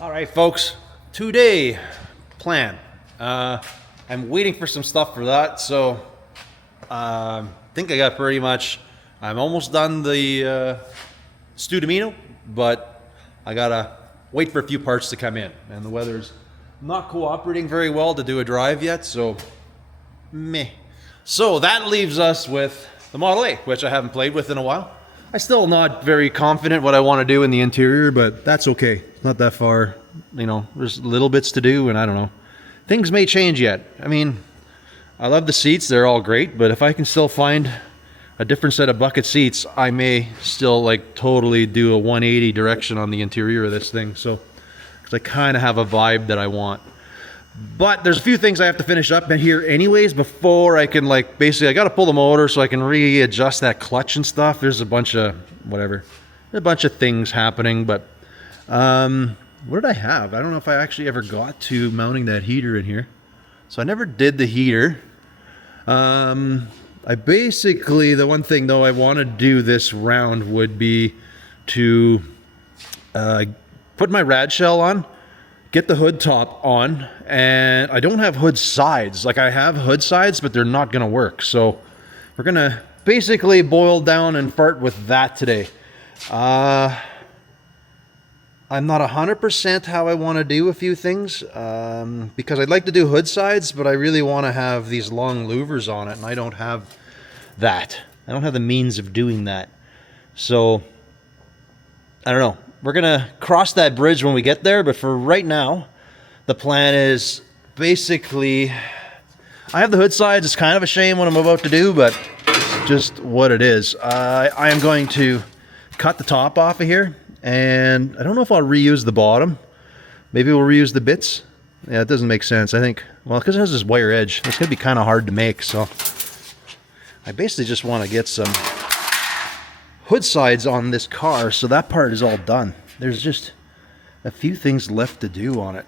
All right, folks, today plan. I'm waiting for some stuff for that, so think I got pretty much. I'm almost done the Studamino, but I gotta wait for a few parts to come in, and the weather's not cooperating very well to do a drive yet, so meh. So that leaves us with the Model A, which I haven't played with in a while. I'm still not very confident what I want to do in the interior, but that's okay. It's not that far. You know, there's little bits to do, and I don't know. Things may change yet. I mean, I love the seats. They're all great, but if I can still find a different set of bucket seats, I may still like totally do a 180 direction on the interior of this thing. So, because I kind of have a vibe that I want. But there's a few things I have to finish up in here anyways before I can like, basically I got to pull the motor so I can readjust that clutch and stuff. There's a bunch of whatever, a bunch of things happening, but what did I have? I don't know if I actually ever got to mounting that heater in here. So I never did the heater. I basically, the one thing though I want to do this round would be to put my rad shell on, get the hood top on, and I don't have hood sides. Like I have hood sides, but they're not gonna work. So we're gonna basically boil down and fart with that today. I'm not 100% how I want to do a few things because I'd like to do hood sides, but I really want to have these long louvers on it, and I don't have that. I don't have the means of doing that. So I don't know. We're going to cross that bridge when we get there, but for right now, the plan is basically, I have the hood sides. It's kind of a shame what I'm about to do, but it's just what it is. I am going to cut the top off of here, and I don't know if I'll reuse the bottom. Maybe we'll reuse the bits. Yeah, it doesn't make sense. I think, well, because it has this wire edge, it's going to be kind of hard to make, so I basically just want to get some hood sides on this car, so that part is all done. There's just a few things left to do on it.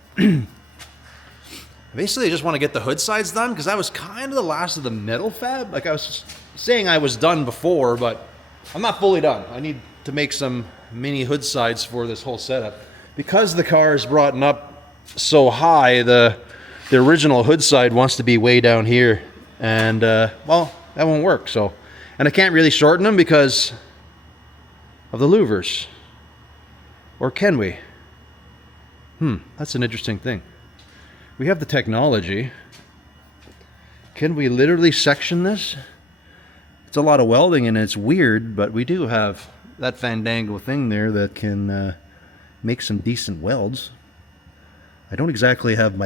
Basically, I just want to get the hood sides done because that was kind of the last of the metal fab. Like I was saying I was done before, but I'm not fully done. I need to make some mini hood sides for this whole setup. Because the car is brought up so high, the original hood side wants to be way down here, and well, that won't work. So, and I can't really shorten them because of the louvers. Or can we? That's an interesting thing. We have the technology. Can we literally section this? It's a lot of welding and it's weird, but we do have that fandango thing there that can make some decent welds. I don't exactly have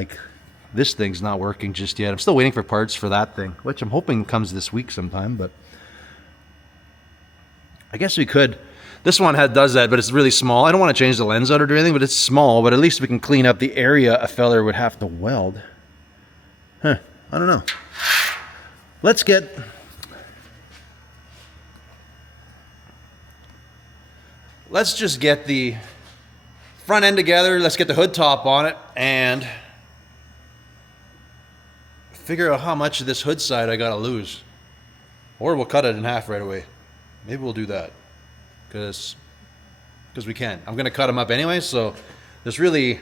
this thing's not working just yet. I'm still waiting for parts for that thing, which I'm hoping comes this week sometime, but I guess we could. This one does that, but it's really small. I don't want to change the lens out or do anything, but it's small, but at least we can clean up the area a feller would have to weld. I don't know. Let's just get the front end together. Let's get the hood top on it and figure out how much of this hood side I gotta lose. Or we'll cut it in half right away. Maybe we'll do that. Because we can. I'm going to cut them up anyway, so there's really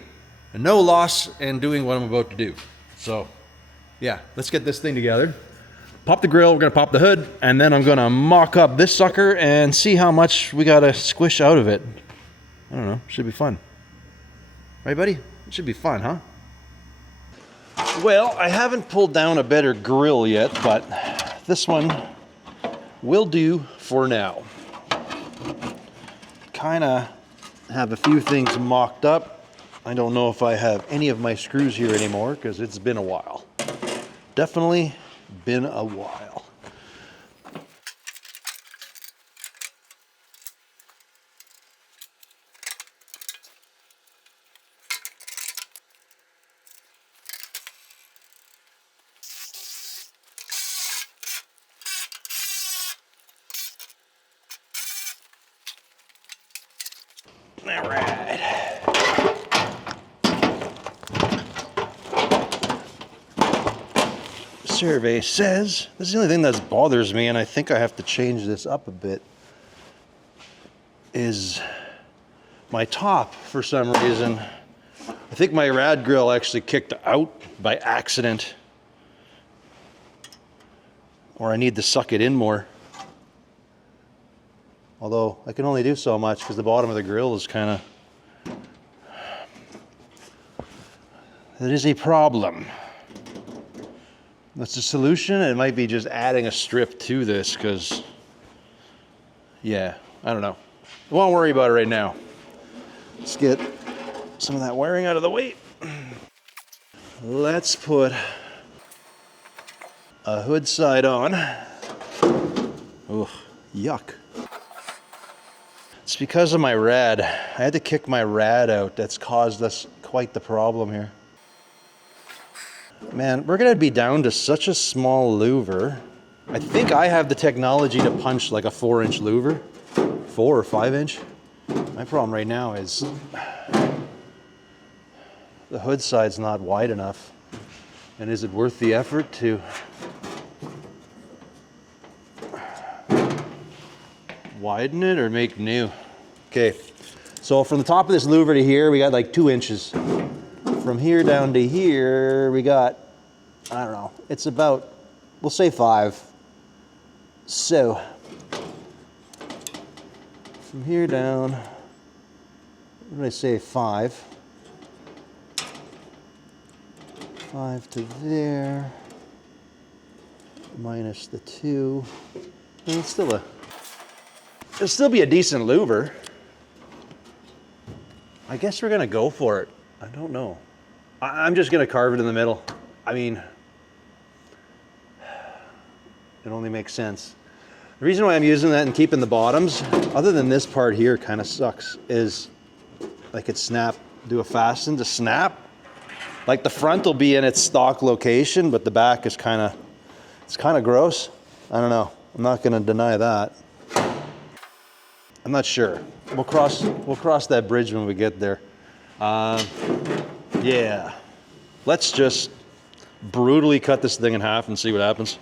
no loss in doing what I'm about to do. So, yeah, let's get this thing together. Pop the grill, we're going to pop the hood, and then I'm going to mock up this sucker and see how much we got to squish out of it. I don't know. Should be fun. Right, buddy? It should be fun, huh? Well, I haven't pulled down a better grill yet, but this one will do for now. Kind of have a few things mocked up. I don't know if I have any of my screws here anymore because it's been a while. Definitely been a while. All right. Survey says, this is the only thing that bothers me, and I think I have to change this up a bit, is my top, for some reason, I think my rad grill actually kicked out by accident. Or I need to suck it in more. Although I can only do so much because the bottom of the grill is kind of... That is a problem. What's the solution? It might be just adding a strip to this because... Yeah, I don't know. I won't worry about it right now. Let's get some of that wiring out of the way. Let's put a hood side on. Oh, yuck. It's because of my rad. I had to kick my rad out. That's caused us quite the problem here. Man, we're gonna be down to such a small louver. I think I have the technology to punch like a 4-inch louver. 4 or 5 inch. My problem right now is the hood side's not wide enough. And is it worth the effort to widen it or make new? Okay, so from the top of this louver to here, we got like 2 inches. From here down to here, we got, I don't know, it's about, we'll say 5. So, from here down, what did I say, 5? 5 to there, minus the 2. And it's still it'll still be a decent louver. I guess we're gonna go for it. I don't know. I'm just gonna carve it in the middle. I mean, it only makes sense. The reason why I'm using that and keeping the bottoms, other than this part here kind of sucks, is I could snap, do a fasten to snap. Like the front will be in its stock location, but the back is it's kind of gross. I don't know. I'm not gonna deny that. I'm not sure. We'll cross that bridge when we get there. Yeah. Let's just brutally cut this thing in half and see what happens.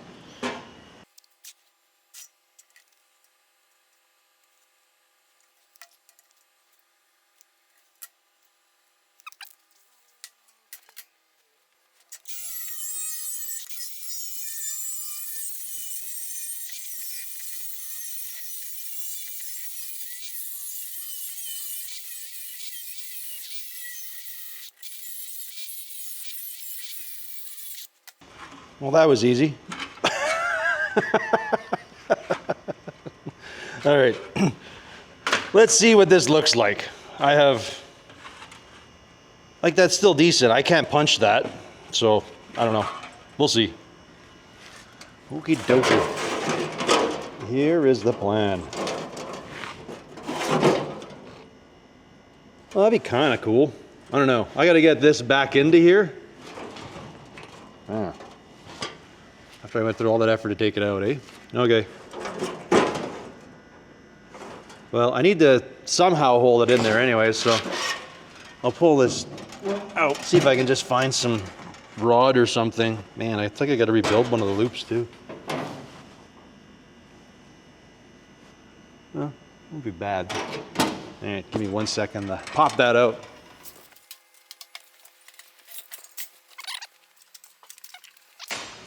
Well, that was easy. All right. Let's see what this looks like. That's still decent. I can't punch that, so I don't know. We'll see. Okie dokie. Here is the plan. Well, that'd be kind of cool. I don't know. I got to get this back into here. Ah. After I went through all that effort to take it out, eh? Okay. Well, I need to somehow hold it in there anyway, so I'll pull this out, see if I can just find some rod or something. Man, I think I got to rebuild one of the loops too. Well, won't be bad. All right, give me 1 second to pop that out.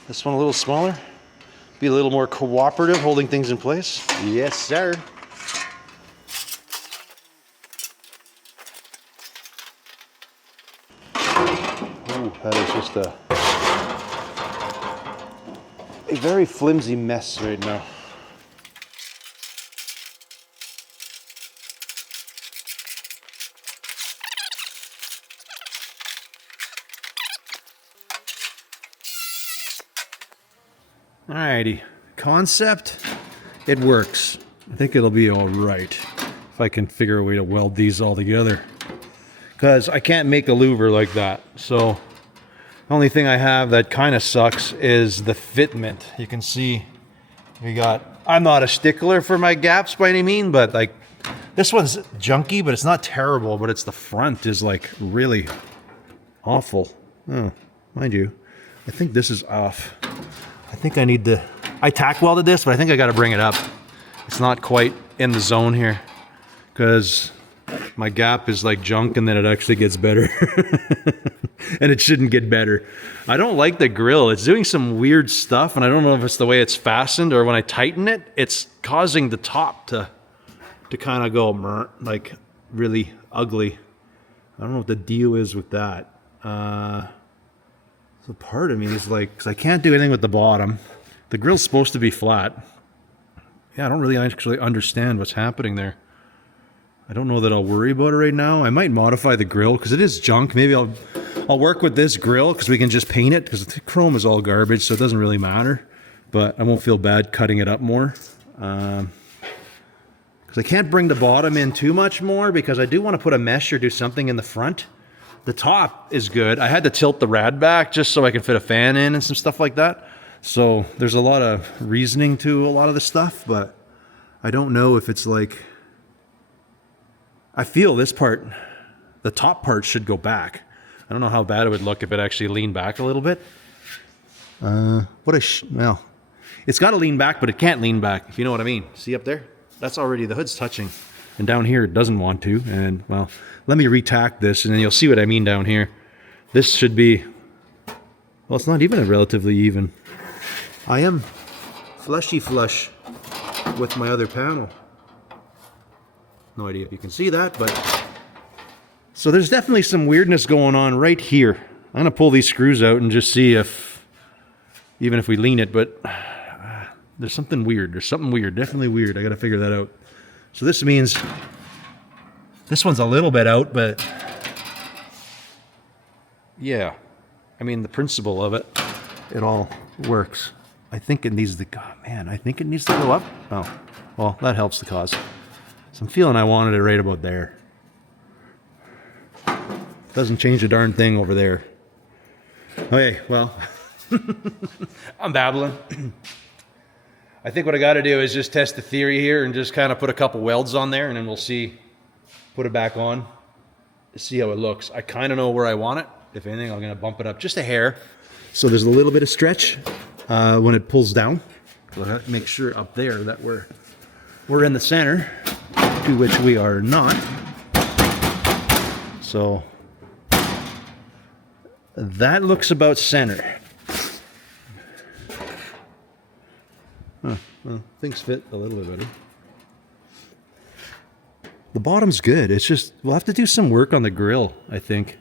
This one a little smaller, be a little more cooperative, holding things in place. Yes, sir. Ooh, that is just a very flimsy mess right now. Alrighty, concept, it works. I think it'll be all right if I can figure a way to weld these all together. Because I can't make a louver like that. So the only thing I have that kind of sucks is the fitment. You can see I'm not a stickler for my gaps by any means, but like this one's junky, but it's not terrible, but it's the front is like really awful. Oh, mind you, I think this is off. I think I tack welded this, but I think I got to bring it up. It's not quite in the zone here because my gap is like junk and then it actually gets better. And it shouldn't get better. I don't like the grill. It's doing some weird stuff, and I don't know if it's the way it's fastened or when I tighten it, it's causing the top to kind of go like really ugly. I don't know what the deal is with that. So part of me is like, because I can't do anything with the bottom. The grill's supposed to be flat. Yeah, I don't really actually understand what's happening there. I don't know that I'll worry about it right now. I might modify the grill because it is junk. Maybe I'll work with this grill because we can just paint it because the chrome is all garbage, so it doesn't really matter. But I won't feel bad cutting it up more. Because I can't bring the bottom in too much more because I do want to put a mesh or do something in the front. The top is good. I had to tilt the rad back just so I can fit a fan in and some stuff like that. So there's a lot of reasoning to a lot of the stuff, but I don't know if it's like... I feel this part, the top part should go back. I don't know how bad it would look if it actually leaned back a little bit. Well, it's got to lean back, but it can't lean back, if you know what I mean. See up there? That's already, the hood's touching. And down here, it doesn't want to. And, well, let me retack this, and then you'll see what I mean down here. This should be, well, it's not even relatively even. I am fleshy flush with my other panel. No idea if you can see that, but... So there's definitely some weirdness going on right here. I'm going to pull these screws out and just see if... Even if we lean it, but... there's something weird. There's something weird. Definitely weird. I got to figure that out. So this means... This one's a little bit out, but... Yeah. I mean, the principle of it, it all works. I think it needs to... Oh, man, I think it needs to go up. Oh, well, that helps the cause. So I'm feeling I wanted it right about there. Doesn't change a darn thing over there. Okay, well, I'm babbling. I think what I got to do is just test the theory here and just kind of put a couple welds on there, and then we'll see, put it back on, see how it looks. I kind of know where I want it. If anything, I'm going to bump it up just a hair. So there's a little bit of stretch when it pulls down. So I have to make sure up there that we're in the center, to which we are not. So that looks about center. Well, things fit a little bit better. The bottom's good. It's just, we'll have to do some work on the grill, I think.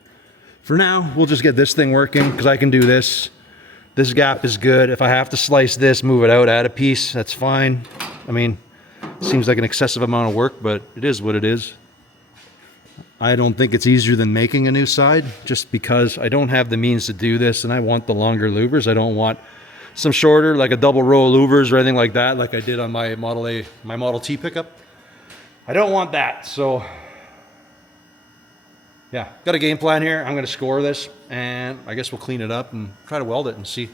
For now, we'll just get this thing working because I can do this. This gap is good. If I have to slice this, move it out, add a piece, that's fine. I mean, seems like an excessive amount of work, but it is what it is. I don't think it's easier than making a new side, just because I don't have the means to do this, and I want the longer louvers. I don't want some shorter, like a double row of louvers or anything like that, like I did on my Model A, my Model T pickup. I don't want that, so yeah, got a game plan here. I'm going to score this, and I guess we'll clean it up and try to weld it and see.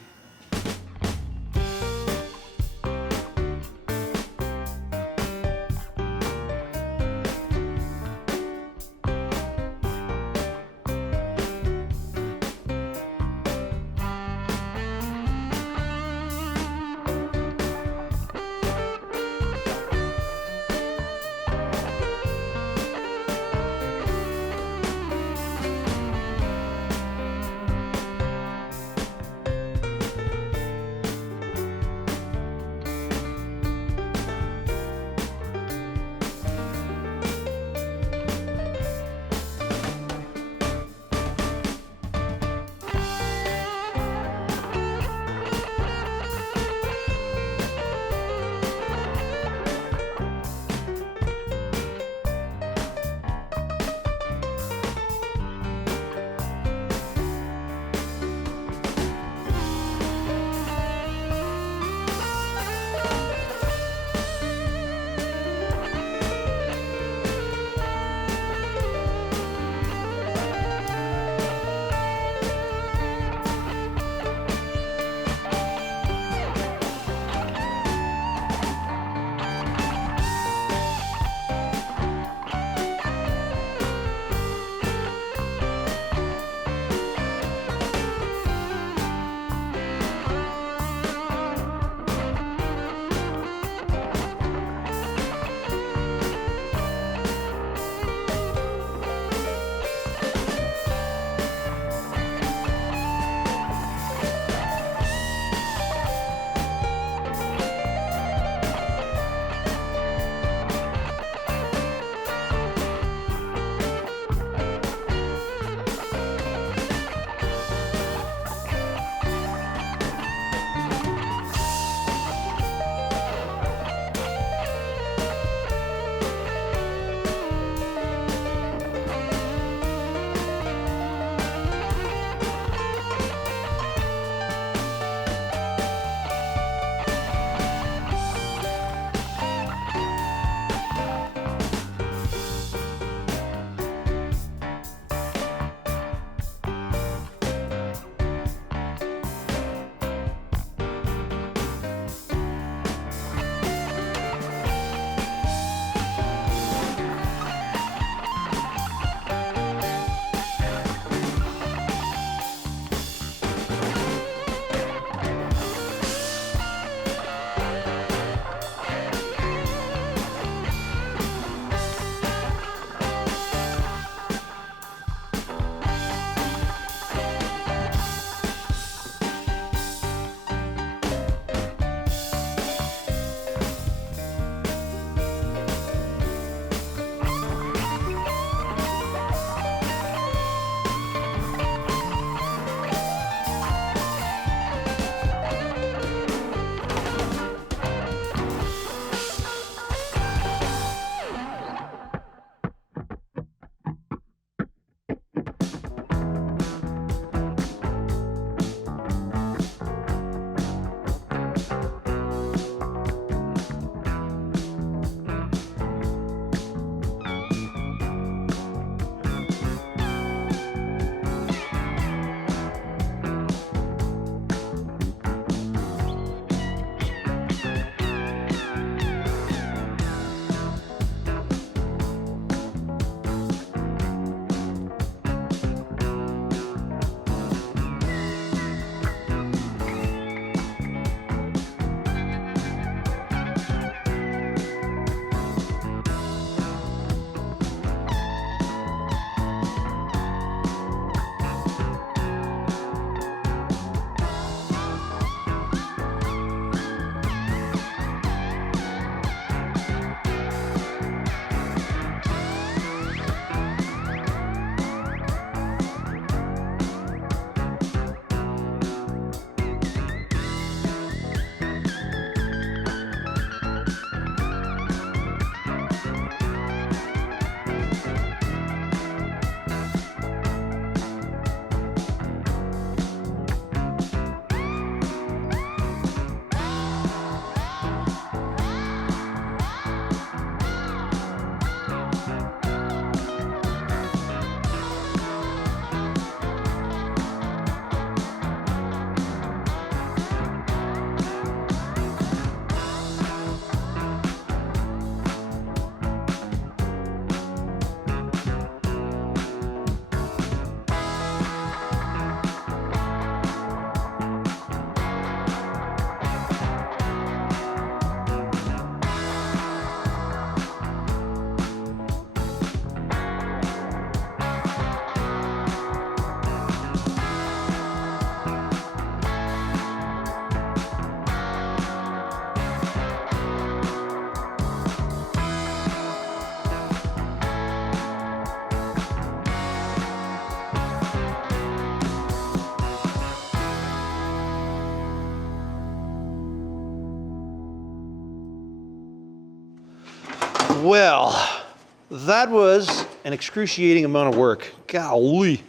Well, that was an excruciating amount of work. Golly.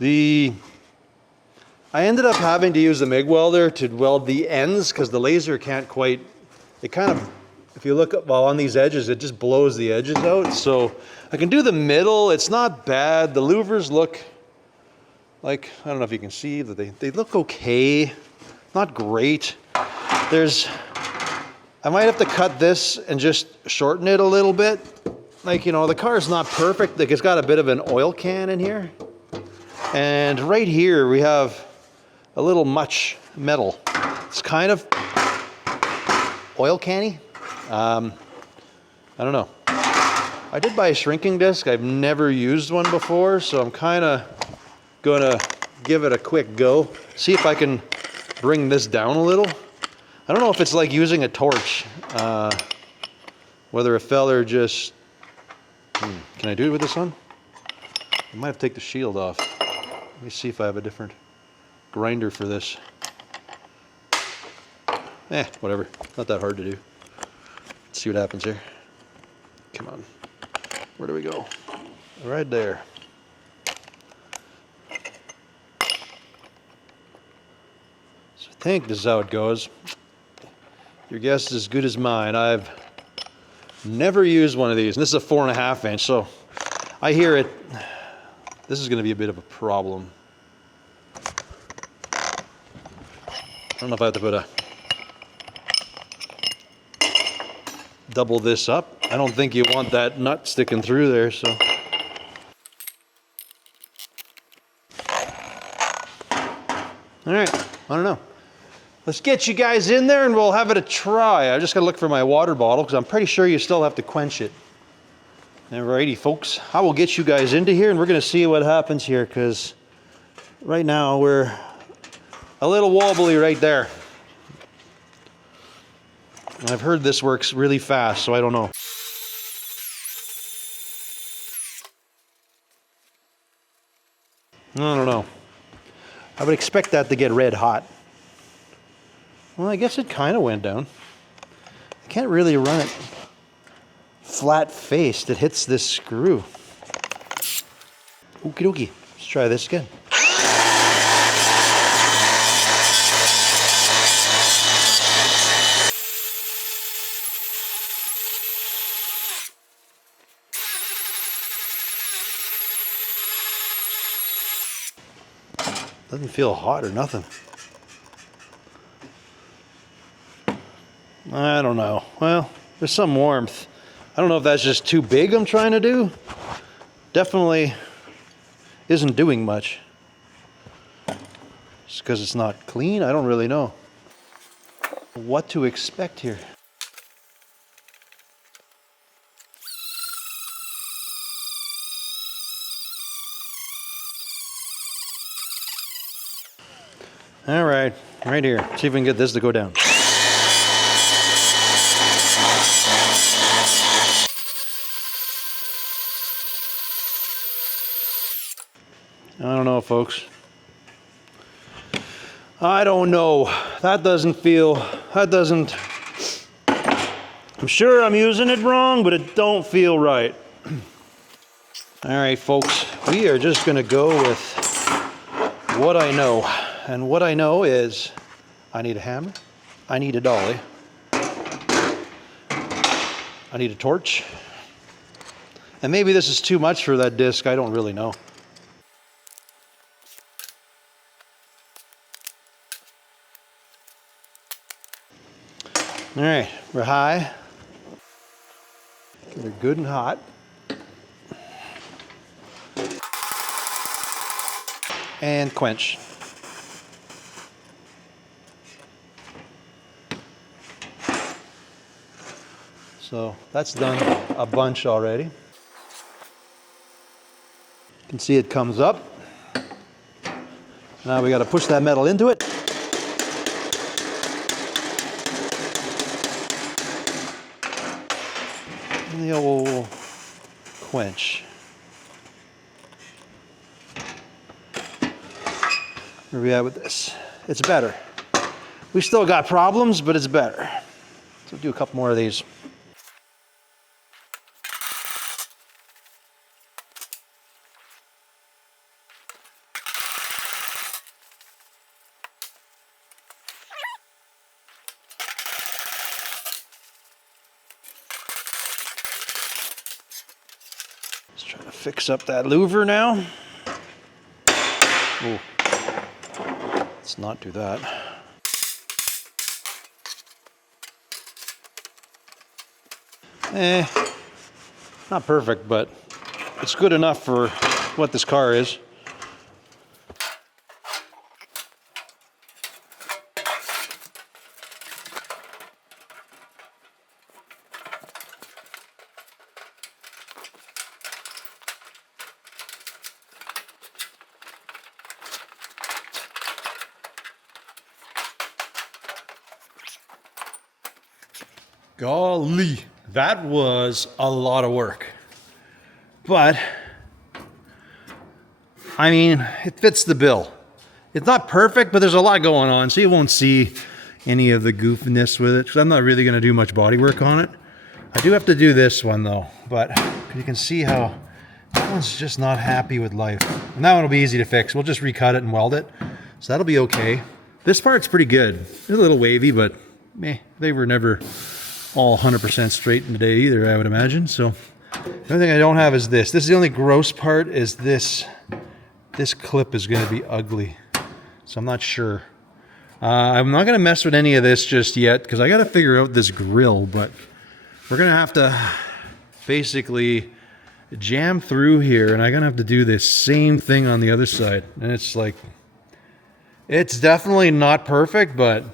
I ended up having to use the MIG welder to weld the ends because the laser can't quite, it kind of, if you look up, well, on these edges, it just blows the edges out. So I can do the middle. It's not bad. The louvers look like, I don't know if you can see, that they look okay. Not great. I might have to cut this and just shorten it a little bit. Like, you know, the car's not perfect. Like, it's got a bit of an oil can in here. And right here we have a little much metal. It's kind of oil canny. I don't know. I did buy a shrinking disc. I've never used one before, so I'm kind of gonna give it a quick go. See if I can bring this down a little. I don't know if it's like using a torch. Whether a feller just... Can I do it with this on? I might have to take the shield off. Let me see if I have a different grinder for this. Whatever. Not that hard to do. Let's see what happens here. Come on. Where do we go? Right there. So I think this is how it goes. Your guess is as good as mine. I've never used one of these. And this is a 4.5 inch, so I hear it. This is going to be a bit of a problem. I don't know if I have to put double this up. I don't think you want that nut sticking through there, so. All right, I don't know. Let's get you guys in there and we'll have it a try. I just gotta look for my water bottle because I'm pretty sure you still have to quench it. Alrighty, folks. I will get you guys into here and we're gonna see what happens here because right now we're a little wobbly right there. And I've heard this works really fast, so I don't know. I don't know. I would expect that to get red hot. Well, I guess it kind of went down. I can't really run it flat-faced. It hits this screw. Okie dokie. Let's try this again. Doesn't feel hot or nothing. I don't know. Well, there's some warmth. I don't know if that's just too big I'm trying to do. Definitely isn't doing much. Just because it's not clean, I don't really know what to expect here. All right, right here. See if we can get this to go down. I don't know, folks. I don't know. That doesn't. I'm sure I'm using it wrong, but it don't feel right. All right, folks. We are just gonna go with what I know. And what I know is I need a hammer, I need a dolly, I need a torch, and maybe this is too much for that disc, I don't really know. All right, we're high, get her good and hot. And quench. So that's done a bunch already. You can see it comes up. Now we got to push that metal into it. And the old quench. Where are we at with this? It's better. We still got problems, but it's better. So we'll do a couple more of these. fix up that louver now. Oh, let's not do that. Not perfect, but it's good enough for what this car is. Golly, that was a lot of work. But, I mean, it fits the bill. It's not perfect, but there's a lot going on, so you won't see any of the goofiness with it, because I'm not really going to do much body work on it. I do have to do this one, though, but you can see how that one's just not happy with life. And that one will be easy to fix. We'll just recut it and weld it, so that'll be okay. This part's pretty good. It's a little wavy, but they were never all 100% straight in the day either, I would imagine. So the only thing I don't have is this. This is the only gross part, is this. This clip is going to be ugly, so I'm not sure. I'm not going to mess with any of this just yet, because I got to figure out this grill, but we're going to have to basically jam through here, and I'm going to have to do this same thing on the other side. And it's like, it's definitely not perfect, but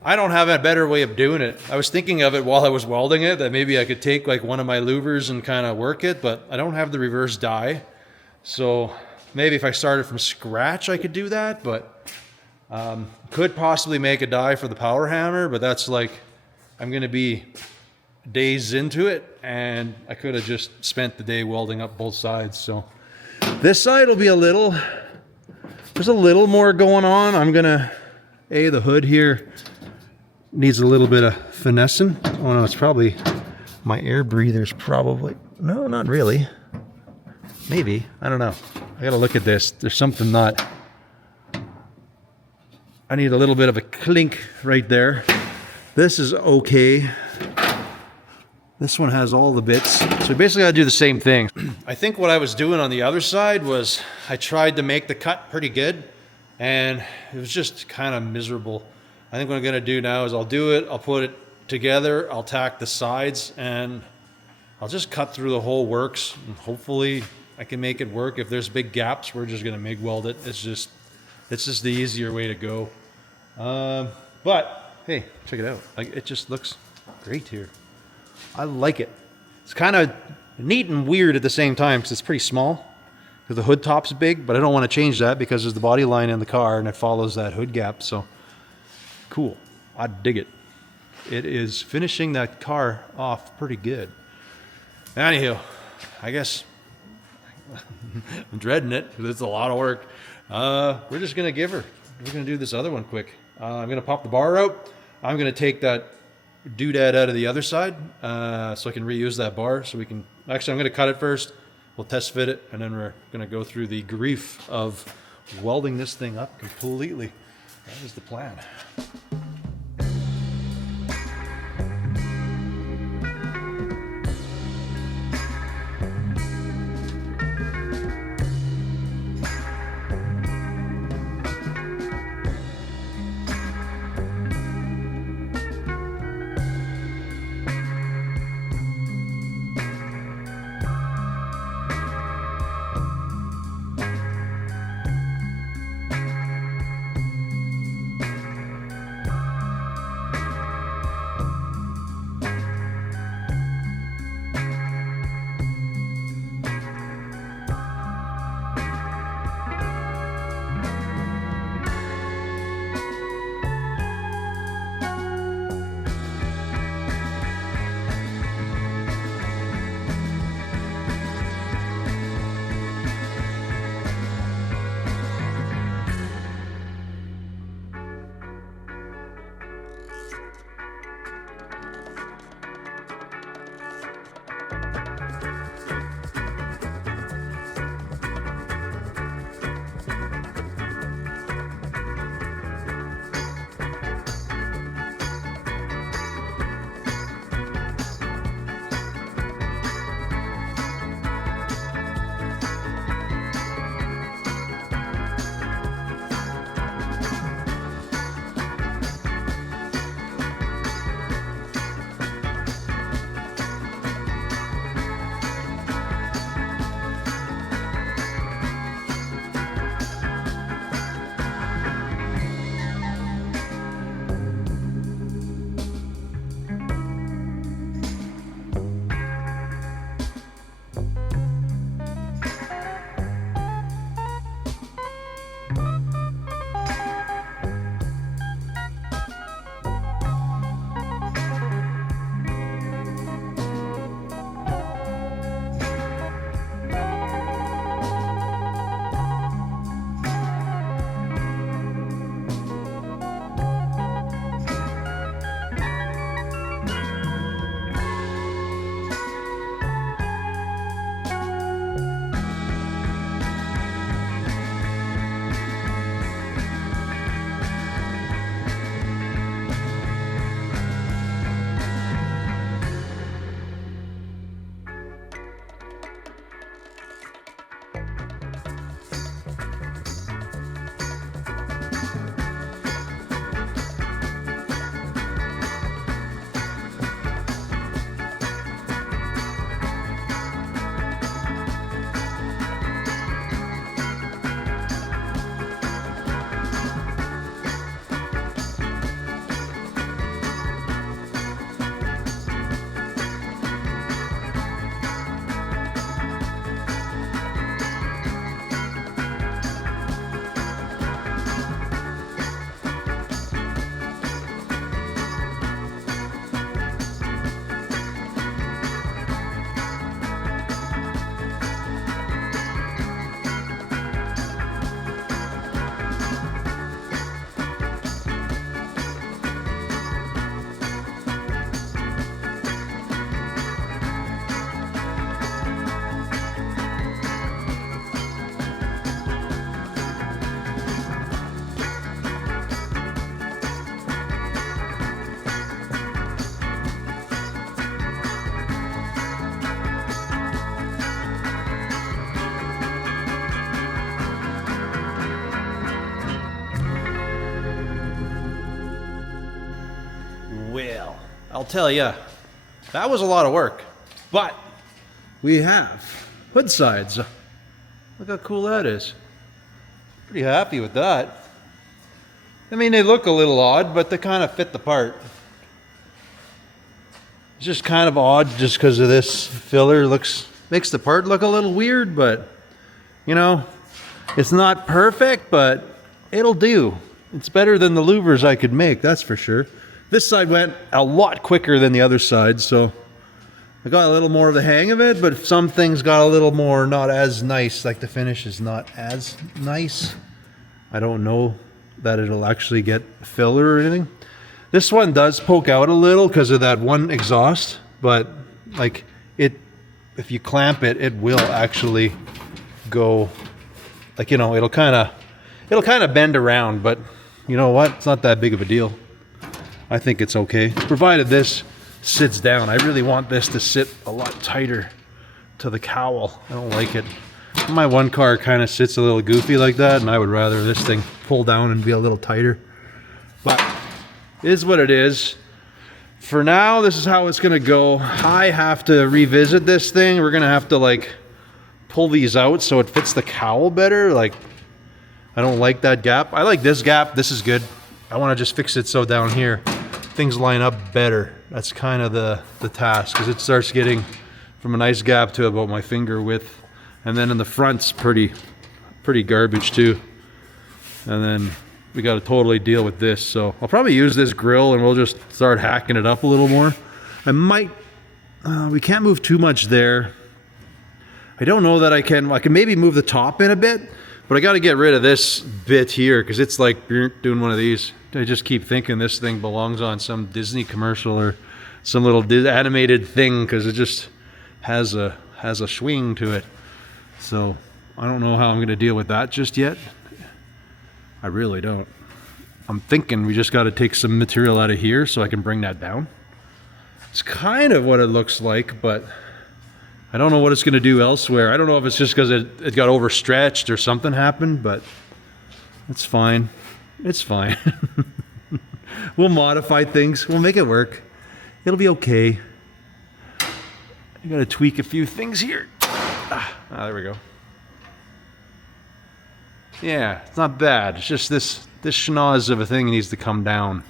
I don't have a better way of doing it. I was thinking of it while I was welding it, that maybe I could take like one of my louvers and kind of work it, but I don't have the reverse die. So maybe if I started from scratch, I could do that, but could possibly make a die for the power hammer, but that's like, I'm going to be days into it, and I could have just spent the day welding up both sides. So this side will be there's a little more going on. I'm going to, the hood here needs a little bit of finessing. Oh no, it's probably my air breather's probably, no, not really. Maybe, I don't know. I gotta look at this. There's something not, I need a little bit of a clink right there. This is okay. This one has all the bits. So basically I do the same thing. I think what I was doing on the other side was I tried to make the cut pretty good, and it was just kind of miserable. I think what I'm gonna do now is I'll do it, I'll put it together, I'll tack the sides, and I'll just cut through the whole works, and hopefully I can make it work. If there's big gaps, we're just gonna MIG weld it. It's just the easier way to go. But hey, check it out. Like, it just looks great here. I like it. It's kind of neat and weird at the same time, because it's pretty small, because the hood top's big, but I don't want to change that because there's the body line in the car and it follows that hood gap. So cool. I dig it. It is finishing that car off pretty good. Anyhow, I guess I'm dreading it because it's a lot of work. We're just going to give her. We're going to do this other one quick. I'm going to pop the bar out. I'm going to take that doodad out of the other side so I can reuse that bar. So we can, actually I'm going to cut it first. We'll test fit it, and then we're going to go through the grief of welding this thing up completely. That is the plan. I'll tell you, that was a lot of work. But we have hood sides. Look how cool that is. Pretty happy with that. I mean, they look a little odd, but they kind of fit the part. It's just kind of odd just because of this filler. Makes the part look a little weird, but you know, it's not perfect, but it'll do. It's better than the louvers I could make, that's for sure. This side went a lot quicker than the other side, so I got a little more of the hang of it, but some things got a little more not as nice, like the finish is not as nice. I don't know that it'll actually get filler or anything. This one does poke out a little because of that one exhaust, but like if you clamp it, it will actually go, like, you know, it'll kind of bend around, but you know what? It's not that big of a deal. I think it's okay, provided this sits down. I really want this to sit a lot tighter to the cowl. I don't like it. My one car kind of sits a little goofy like that, and I would rather this thing pull down and be a little tighter. But it is what it is. For now, this is how it's gonna go. I have to revisit this thing. We're gonna have to like pull these out so it fits the cowl better. Like, I don't like that gap. I like this gap. This is good. I want to just fix it so down here things line up better. That's kind of the task, because it starts getting from a nice gap to about my finger width, and then in the front's pretty garbage too. And then we got to totally deal with this. So I'll probably use this grill and we'll just start hacking it up a little more. I might we can't move too much there. I don't know that I can maybe move the top in a bit, but I got to get rid of this bit here because it's like doing one of these. I just keep thinking this thing belongs on some Disney commercial or some little animated thing, because it just has a swing to it. So I don't know how I'm going to deal with that just yet. I really don't. I'm thinking we just got to take some material out of here so I can bring that down. It's kind of what it looks like, but I don't know what it's going to do elsewhere. I don't know if it's just because it got overstretched or something happened, but it's fine. It's fine. We'll modify things. We'll make it work. It'll be okay. I got to tweak a few things here. There we go. Yeah, it's not bad. It's just this schnoz of a thing needs to come down.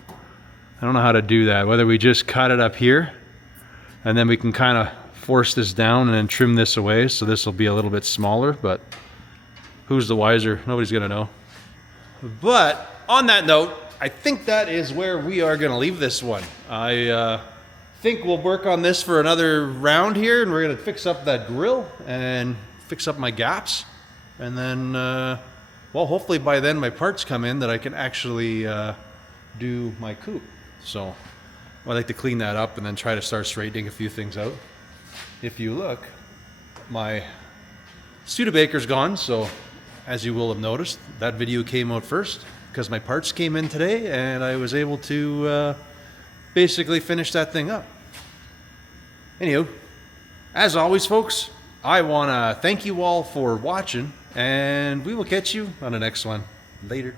I don't know how to do that. Whether we just cut it up here and then we can kind of force this down and then trim this away, so this will be a little bit smaller, but who's the wiser? Nobody's gonna know. But on that note, I think that is where we are gonna leave this one. I think we'll work on this for another round here, and we're gonna fix up that grill and fix up my gaps, and then well, hopefully by then my parts come in that I can actually do my coupe. So I'd like to clean that up and then try to start straightening a few things out. If you look, my Studebaker's gone, so as you will have noticed, that video came out first because my parts came in today and I was able to basically finish that thing up. Anywho, as always, folks, I want to thank you all for watching, and we will catch you on the next one. Later.